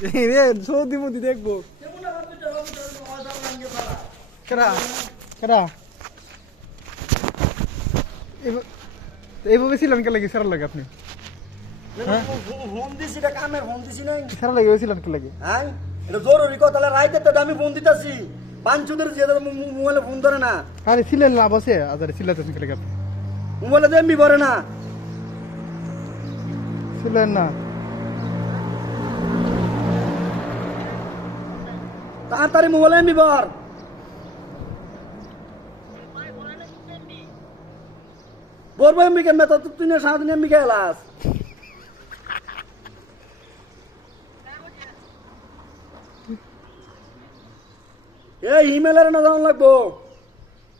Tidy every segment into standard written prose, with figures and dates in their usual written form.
রে সৌদি মুদি দেখবো কেরা কেরা এইভাবে ছিলেন কে লাগে সারা লাগে আপনি ফোন দিছি এটা কামের ফোন দিছি নাই সারা লাগে ছিলেন কে লাগে হ্যাঁ এটা জরুরি কথা তাহলে রাইতে তো আমি ফোন দিতাছি পাঁচজনের যে মোবাইলে ফোন ধরে না আরে ছিলেন লাভ আছে আজারে ছিলাতেছেন কে লাগে আপনি মোবাইলে তো এমবি ভরে না ছিলেন না তাড়াতাড়ি মোবাইলে এমবি ভর বলবো এমবি কেন তো তুই না সারাদিন এমবি খেলাস এই ইমেলের না যাওয়ান লাগবো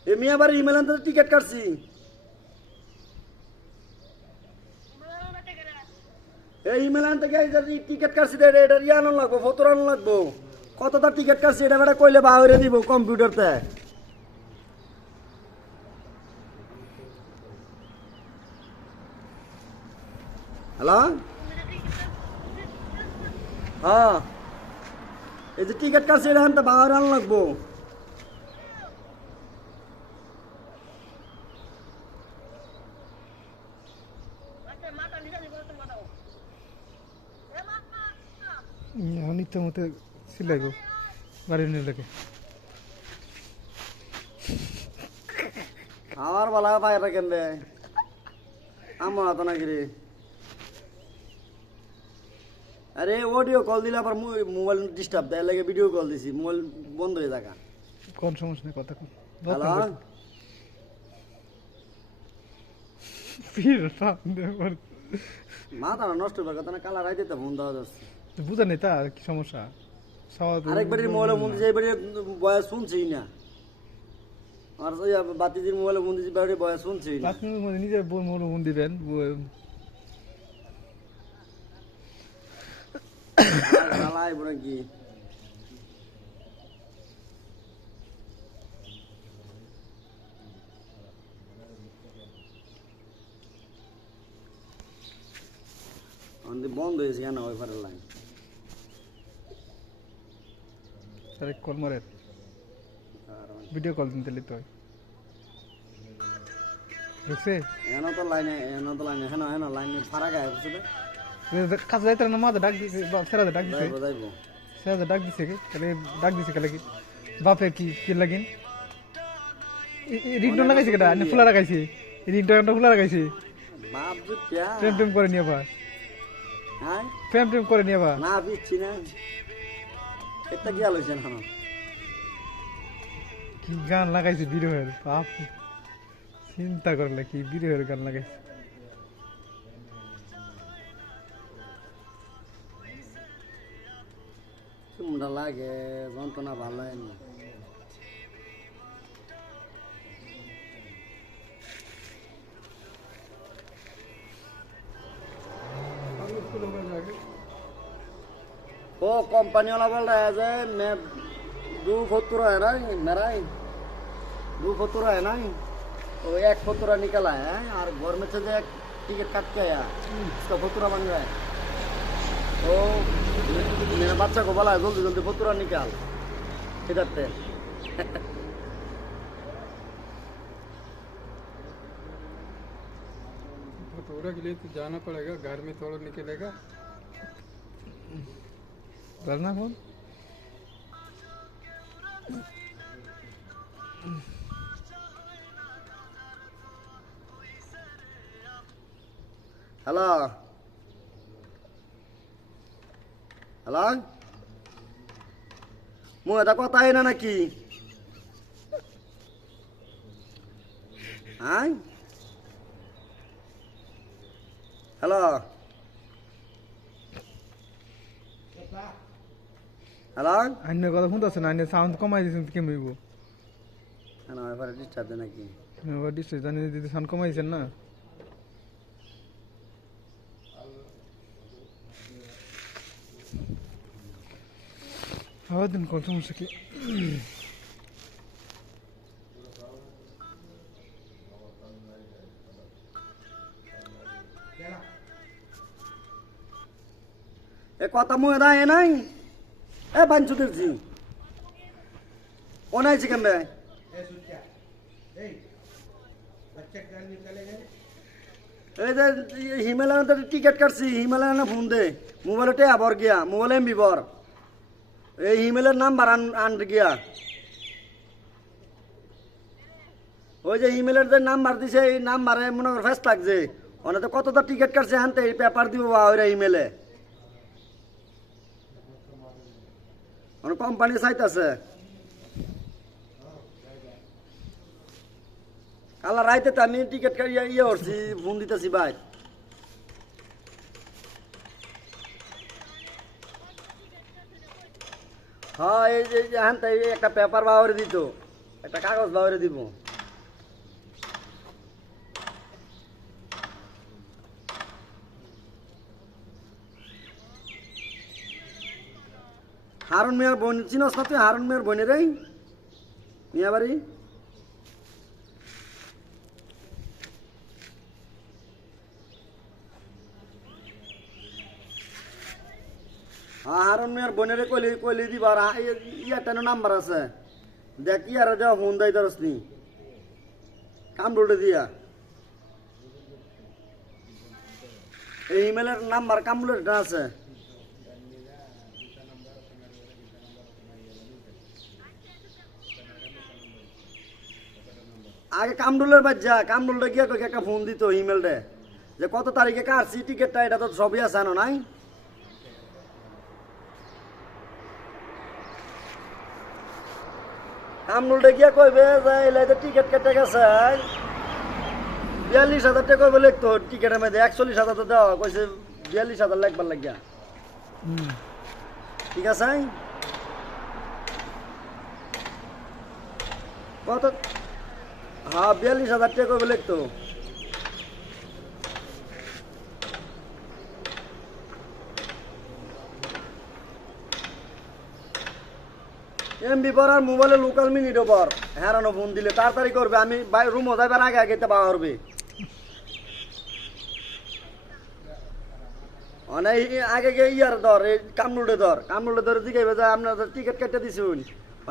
এমনি আবার ইমেল আনতে টিকিট কাটছি এই ইমেল আনতে টিকিট কাটছি এটা ইয়ে আনন্দ লাগবো ফটো আনন্দ লাগবো কতটা টিকিট কাটছি এটা বেটা কইলে বাহিরে দিব কম্পিউটারতে হ্যালো হ্যাঁ এই যে টিকিট কাটছি এটা আনতে বাহিরে আনন্দ লাগবো নিত্য মতো সিলাইব বাড়ি নিয়ে লাগে আমার বলা পায়রা কেন রে আমার তো নাকি রে আরে অডিও কল দিলে আবার মোবাইল ডিস্টার্ব দেয় লাগে ভিডিও কল দিছি মোবাইল বন্ধ হয়ে থাকা কোন সমস্যা নেই কথা কোন হ্যালো মাথা নষ্ট হয়ে কথা না কালা রাইতে তো ফোন দেওয়া যাচ্ছে বুঝা নেই তা কি সমস্যা আরেকবারের মোবাইলে ফোন দিয়েছে এবারে বয়স শুনছি না আর বাতিজির মোবাইলে ফোন দিয়েছি এবারে বয়স শুনছি না নিজের মোবাইল ফোন দিবেন চালাই বলে কি বন্ধ হয়েছে কেন ওইপারের লাইন কল মারে ভিডিও কল দিন তাহলে তো দেখছে এনো তো লাইনে হেন লাইনে ফারাক আয় বুঝছো কাছে যাইতে না মাঝে ডাক দিছে সেরাতে ডাক দিছে যাইবো সেরাতে ডাক দিছে কি তাহলে ডাক দিছে কালে কি বাপে কি কি লাগিন রিংটোন লাগাইছে কেটা না ফুলা লাগাইছে রিংটোনটা ফুলা লাগাইছে বাপ জুতিয়া প্রেম প্রেম করে নিয়ে বা হ্যাঁ প্রেম প্রেম করে নিয়ে বা না পিচ্ছি না এটা কি আলোচনা না কি গান লাগাইছে বিরহের বাপ চিন্তা করলে কি বিরহের গান লাগাইছে চুমটা লাগে যন্ত্রণা ভালো হয় না वो कंपनी वाला बोल रहा है जे मैं 2 फतुरा है ना मेरा 2 फतुरा है ना तो 1 फतुरा निकला है और घर में से जो एक टिकट काट के आया उसका फतुरा बन गया है तो मेरे बच्चा को बोला जल्दी जल्दी फतुरा निकाल इधर से फतूरा के लिए तो जाना पड़ेगा घर में थोड़ा निकलेगा करना कौन हेलो हेलो मुझे तो पता है ना कि हाँ हेलो हेलो अन्य কথা শুনতেছ না अन्य সাউন্ড কমাই দিছেন কি হইব না এবারে ডিস্টার্ব দেয় নাকি এবার ডিস্টার্ব জানি যদি সাউন্ড কমাই দিছেন না আবার দিন কল সমস্যা কি কথা মুয়ে দেয় নাই এ বাঞ্চুদের জি ওনাই চিকেন রে এই যে হিমালয়ান টিকিট কাটছি হিমালয়ান ফোন দে মোবাইলে টে আবার গিয়া মোবাইলে এমবি বর এই হিমেলের নাম্বার আন গিয়া ওই যে ইমেলের যে নাম্বার দিছে এই নাম্বারে মনে কর ফেস লাগছে ওনে তো কতটা টিকিট কাটছে হানতে এই পেপার দিব বা ওইরা ইমেলে ওর কোম্পানি চাইতেছে কালা রাইতে তো আমি টিকিট কাটিয়ে ইয়ে করছি ফোন দিতেছি ভাই হ্যাঁ এই যে হানতে একটা পেপার বাওয়ারে দিত একটা কাগজ বাওয়ারে দিব হারুন মিয়ার বোন চিনস না তুই হারুন মিয়ার বোনের রে মিয়া বাড়ি হ্যাঁ হারুন মিয়ার বোনের কইলি কইলি দিবার ইয়ার নাম্বার আছে দেখ ইয়ার দেওয়া ফোন দেয় ধরস নি কামরুলে দিয়া এই ইমেলের নাম্বার কামরুলের আছে আগে কামরুলের বাচ্চা কামরুলটা গিয়ে তোকে একটা ফোন দিত ইমেলটা যে কত তারিখে কাটছি টিকিটটা এটা তো সবই আছে আনো নাই কামরুলটা গিয়ে কইবে যে এলাইতে টিকিট কেটে গেছে 42,000 টাকা কইবে লিখতো টিকিটের মধ্যে 41,000 তো দেওয়া কইছে 42,000 লাগবার লাগিয়া ঠিক আছে কত হ্যাঁ 42,000 টাকা কইবে লিখতো এমবি পর আর মোবাইলে লোকাল মিনিট পর হেরানো ফোন দিলে তাড়াতাড়ি করবে আমি রুমও যাইবার আগে আগে পাওয়া করবে অনেক আগে গিয়ে ইয়ার ধর এই কামরুলে ধরে জিগাইবে যে আপনার টিকিট কেটে দিছুন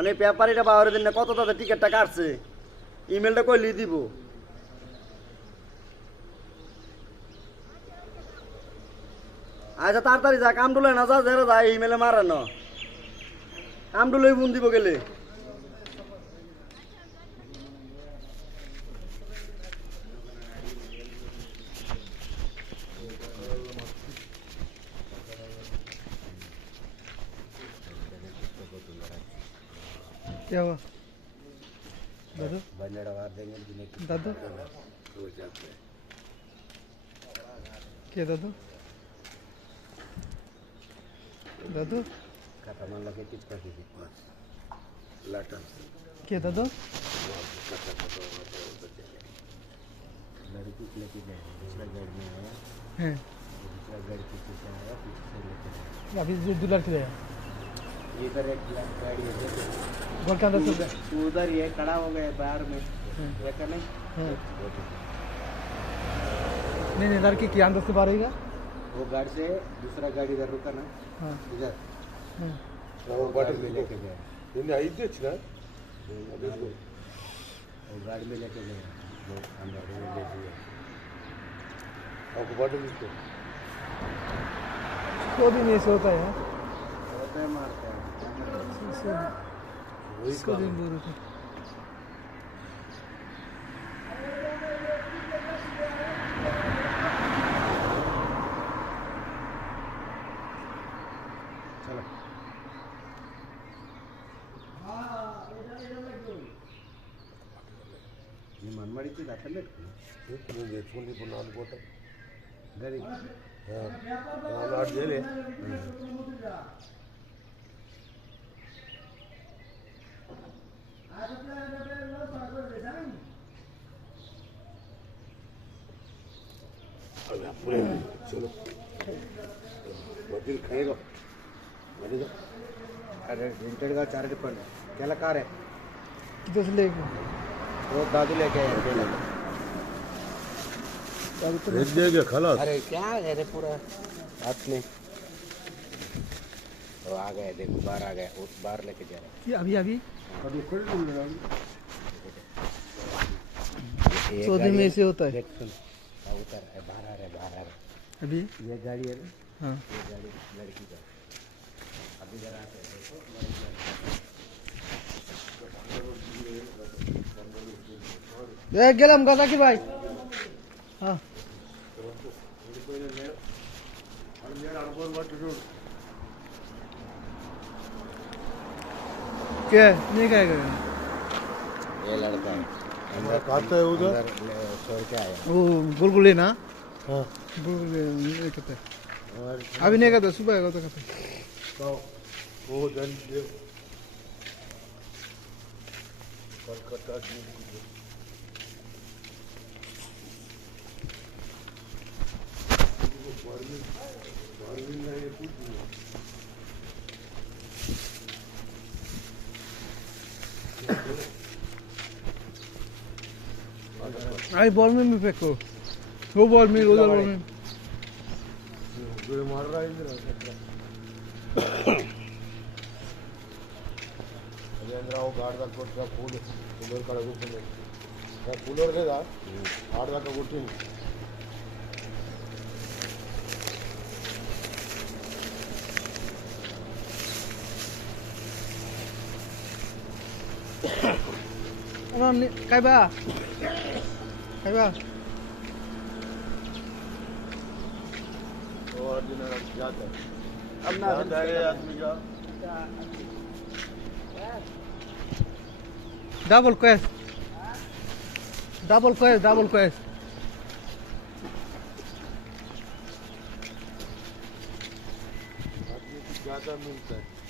অনেক পেপারিটা পাওয়ার দিন না কত তাদের টিকিটটা কাটছে ইমেলটা কইলি দিব আচ্ছা তাড়াতাড়ি যা কামরুলে না যা যারা যায় ইমেলে মারে না কামরুলে ফোন দিব গেলে क्या हुआ दादू दादू क्या दादू दादू क्या दादू लड़की लेके गए दूसरा गाड़ी में आया हैं दूसरा गाड़ी पीछे से आया पीछे से लेके गया अभी जो दुलार से गया इधर एक गाड़ी है बोल के अंदर से गया उधर ये खड़ा हो गया बाहर में देखा नहीं नहीं लड़की की अंदर से बाहर आएगा वो गाड़ी से दूसरा गाड़ी इधर रुका ना हाँ इधर वो गाड़ी में लेके गया నిన్న అయితే వచ్చిన वो गाड़ी में लेके गया वो अंदर वो ले गया ఒక బాట తీసుకో इसको भी नहीं सोता है होता है मारता है इसको दिन बोल रहे थे चलो ये मनमाड़ीची दाखल నేను తెచ్చుకుంటే ఇప్పుడు నాలుగు పూట गाड़ी నాలుగు ఆరు చేయలే అవి అప్పుడే చలో వడ్డీలు ఖైగా వడ్డీగా अरे रेंटेड का 4 डिपर क्या कार है किधर से लेके वो दादू लेके आए अकेले रेट देगा खलास अरे क्या है रे पूरा हाथ में तो आ गए देखो बाहर आ गए उस बाहर लेके जा रहे ये अभी अभी हैं। सऊदी में ऐसे होता है देख सुन हाँ, उतर है बाहर आ रहे बाहर आ रहे अभी ये गाड़ी है ना हाँ ये गाड़ी लड़की का अभी जरा आते हैं देखो গেলাম কথা কি ভাই হ্যাঁ কে নিয়ে কে গেল ये लड़का है हमारा खाता है उधर अंदर छोड़ के आया ও বুলবুলি না हाँ বুলবুলি এই কথা और अभी नहीं कहता सुबह कहता कहता तो वो जन कलकत्ता की आई बॉल में भी फेंको वो बॉल में उधर बॉल में जो मार रहा है इधर अरे अंदर आओ गाड़ का कोट का फूल कूलर का लगो कूलर के दा गाड़ का कोटी काय बा काय बा और दिन जाता है अब ना आदमी का double Quess double Quess double Quess आदमी को ज्यादा मिलता है